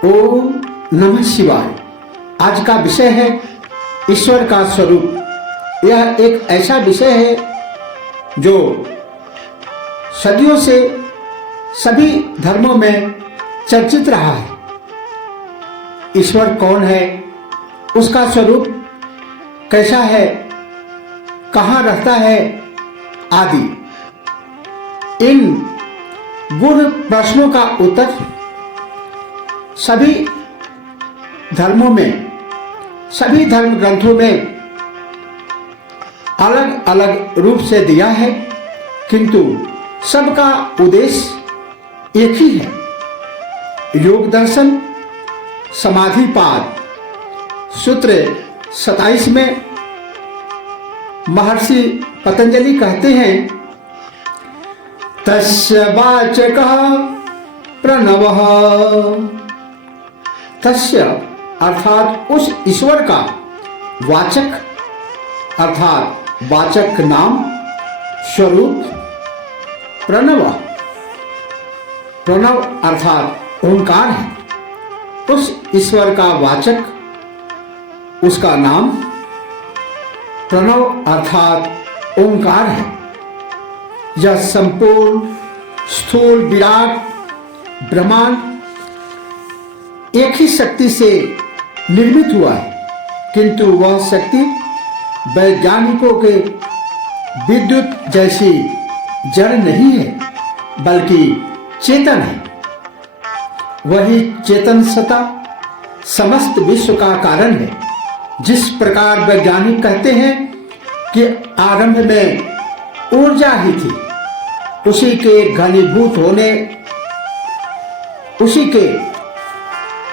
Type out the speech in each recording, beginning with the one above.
ओम नमः शिवाय। आज का विषय है ईश्वर का स्वरूप। यह एक ऐसा विषय है जो सदियों से सभी धर्मों में चर्चित रहा है। ईश्वर कौन है, उसका स्वरूप कैसा है, कहाँ रहता है आदि इन गूढ़ प्रश्नों का उत्तर सभी धर्मों में, सभी धर्म ग्रंथों में अलग अलग रूप से दिया है, किंतु सबका उद्देश्य एक ही है। योग दर्शन समाधिपाद सूत्र 27 में महर्षि पतंजलि कहते हैं, तस्य वाचकः प्रणवः। तस्य अर्थात उस ईश्वर का वाचक अर्थात वाचक नाम स्वरूप प्रणव। प्रणव अर्थात ओंकार है। उस ईश्वर का वाचक, उसका नाम प्रणव अर्थात ओंकार है। यह संपूर्ण स्थूल विराट ब्रह्मांड एक ही शक्ति से निर्मित हुआ है, किंतु वह शक्ति वैज्ञानिकों के विद्युत जैसी जड़ नहीं है, बल्कि चेतन है। वही चेतन सत्ता समस्त विश्व का कारण है। जिस प्रकार वैज्ञानिक कहते हैं कि आरंभ में ऊर्जा ही थी, उसी के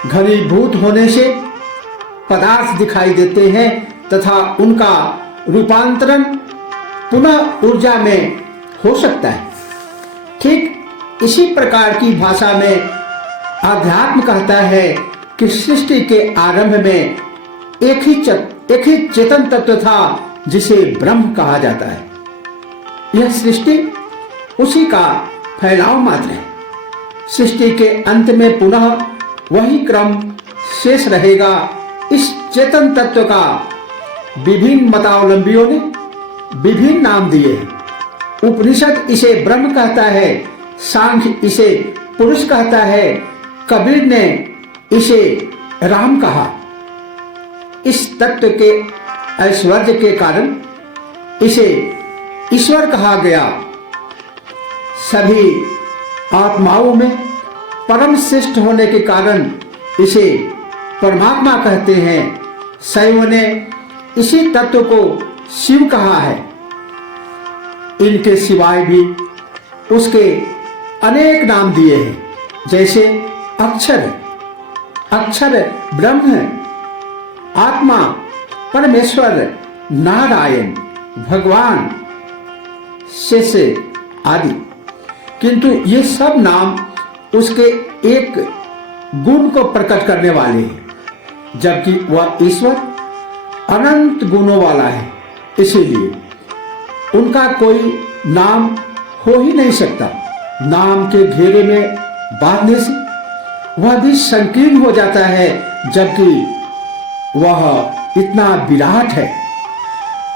घनीभूत होने से पदार्थ दिखाई देते हैं तथा उनका रूपांतरण पुनः ऊर्जा में हो सकता है। ठीक इसी प्रकार की भाषा में अध्यात्म कहता है कि सृष्टि के आरंभ में एक ही चेतन तत्व था जिसे ब्रह्म कहा जाता है। यह सृष्टि उसी का फैलाव मात्र है। सृष्टि के अंत में पुनः वही क्रम शेष रहेगा। इस चेतन तत्व का विभिन्न मतावलंबियों ने विभिन्न नाम दिए हैं। उपनिषद इसे ब्रह्म कहता है, सांख्य इसे पुरुष कहता है, कबीर ने इसे राम कहा। इस तत्व के ऐश्वर्य के कारण इसे ईश्वर कहा गया। सभी आत्माओं में परम श्रेष्ठ होने के कारण इसे परमात्मा कहते हैं। शैव ने इसी तत्व को शिव कहा है। इनके सिवाय भी उसके अनेक नाम दिए हैं, जैसे अक्षर ब्रह्म, आत्मा, परमेश्वर, नारायण, भगवान, शेष आदि। किंतु ये सब नाम उसके एक गुण को प्रकट करने वाले हैं, जबकि वह ईश्वर अनंत गुणों वाला है। इसीलिए उनका कोई नाम हो ही नहीं सकता। नाम के घेरे में बांधने से वह भी संकीर्ण हो जाता है, जबकि वह इतना विराट है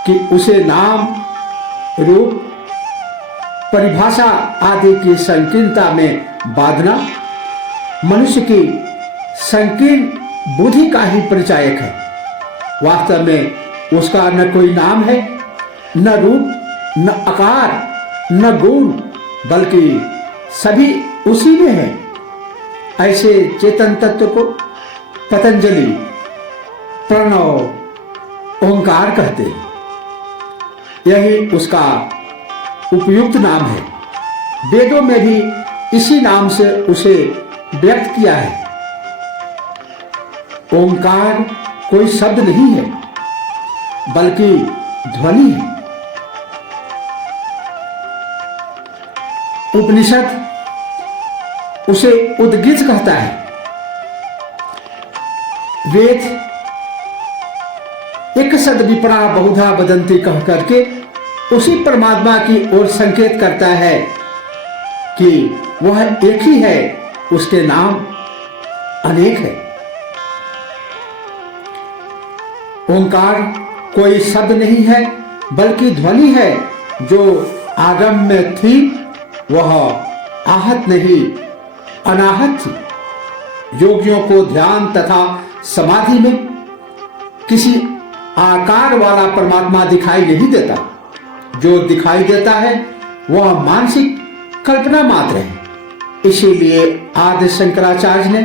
कि उसे नाम, रूप, परिभाषा आदि की संकीर्णता में बांधना मनुष्य की संकीर्ण बुद्धि का ही परिचायक है। वास्तव में उसका न कोई नाम है, न रूप, न आकार, न गुण, बल्कि सभी उसी में है। ऐसे चेतन तत्व को पतंजलि प्रणव ओंकार कहते हैं। यही उसका उपयुक्त नाम है। वेदों में भी इसी नाम से उसे व्यक्त किया है। ओंकार कोई शब्द नहीं है, बल्कि ध्वनि है। उपनिषद उसे उद्गीत कहता है। वेद एक सद विपरा बहुधा वदंती कह करके उसी परमात्मा की ओर संकेत करता है कि वह एक ही है। उसके नाम अनेक है। ओंकार कोई शब्द नहीं है बल्कि ध्वनि है जो आगम में थी, वह आहत नहीं अनाहत थी। योगियों को ध्यान तथा समाधि में किसी आकार वाला परमात्मा दिखाई नहीं देता। जो दिखाई देता है वह मानसिक कल्पना मात्र है। इसीलिए आदि शंकराचार्य ने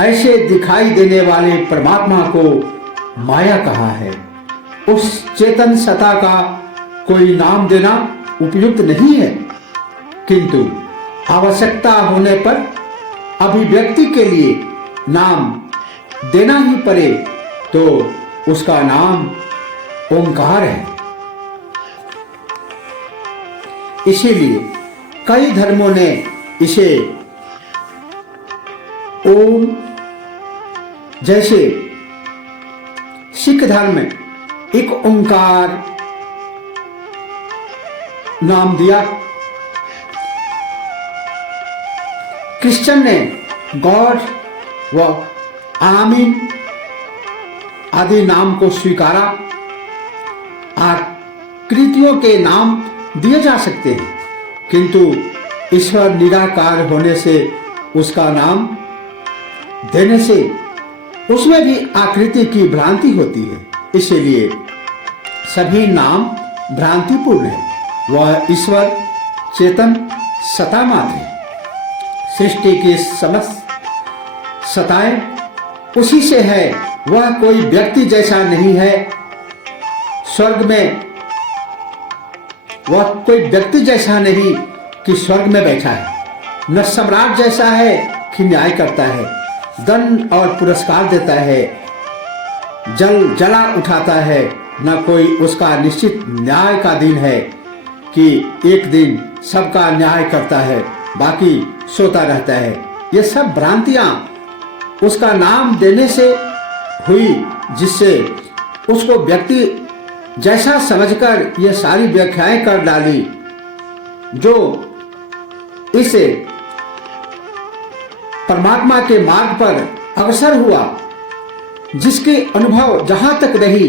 ऐसे दिखाई देने वाले परमात्मा को माया कहा है। उस चेतन सत्ता का कोई नाम देना उपयुक्त नहीं है, किंतु आवश्यकता होने पर अभिव्यक्ति के लिए नाम देना ही पड़े तो उसका नाम ओंकार है। इसीलिए कई धर्मों ने इसे ओम, जैसे सिख धर्म में एक ओंकार नाम दिया, क्रिश्चियन ने गॉड व आमीन आदि नाम को स्वीकारा। आकृतियों के नाम दिए जा सकते हैं, किंतु ईश्वर निराकार होने से उसका नाम देने से उसमें भी आकृति की भ्रांति होती है। इसीलिए सभी नाम भ्रांतिपूर्ण है। वह ईश्वर चेतन सत्ता मात्र है। सृष्टि की समस्त सत्ताएं उसी से है। वह कोई व्यक्ति जैसा नहीं है। स्वर्ग में वह कोई व्यक्ति जैसा नहीं कि स्वर्ग में बैठा है, न सम्राट जैसा है कि न्याय करता है, दंड और पुरस्कार देता है, जला उठाता है, न कोई उसका निश्चित न्याय का दिन है कि एक दिन सबका न्याय करता है, बाकी सोता रहता है। ये सब भ्रांतियां उसका नाम देने से हुई, जिससे उसको व्यक्ति जैसा समझकर ये सारी व्याख्याएं कर डाली। जो इस परमात्मा के मार्ग पर अग्रसर हुआ, जिसके अनुभव जहां तक रही,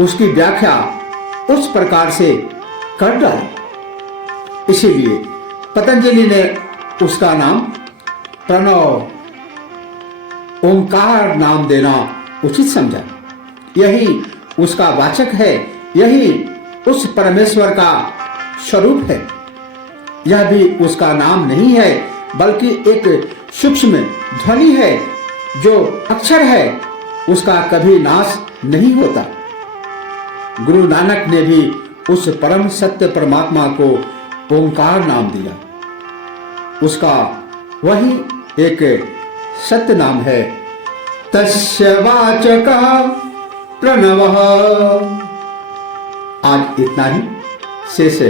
उसकी व्याख्या उस प्रकार से कर डाली। इसीलिए पतंजलि ने उसका नाम प्रणव ओंकार नाम देना उचित समझा। यही उसका वाचक है, यही उस परमेश्वर का स्वरूप है। यह भी उसका नाम नहीं है बल्कि एक सूक्ष्म ध्वनि है, जो अक्षर है, उसका कभी नाश नहीं होता। गुरु नानक ने भी उस परम सत्य परमात्मा को ओंकार नाम दिया। उसका वही एक सत्य नाम है, तस्य वाचकः प्रणवः। आज इतना ही, शेष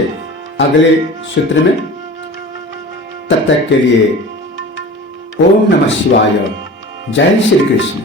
अगले सूत्र में। तब तक के लिए ओम नमः शिवाय। जय श्री कृष्ण।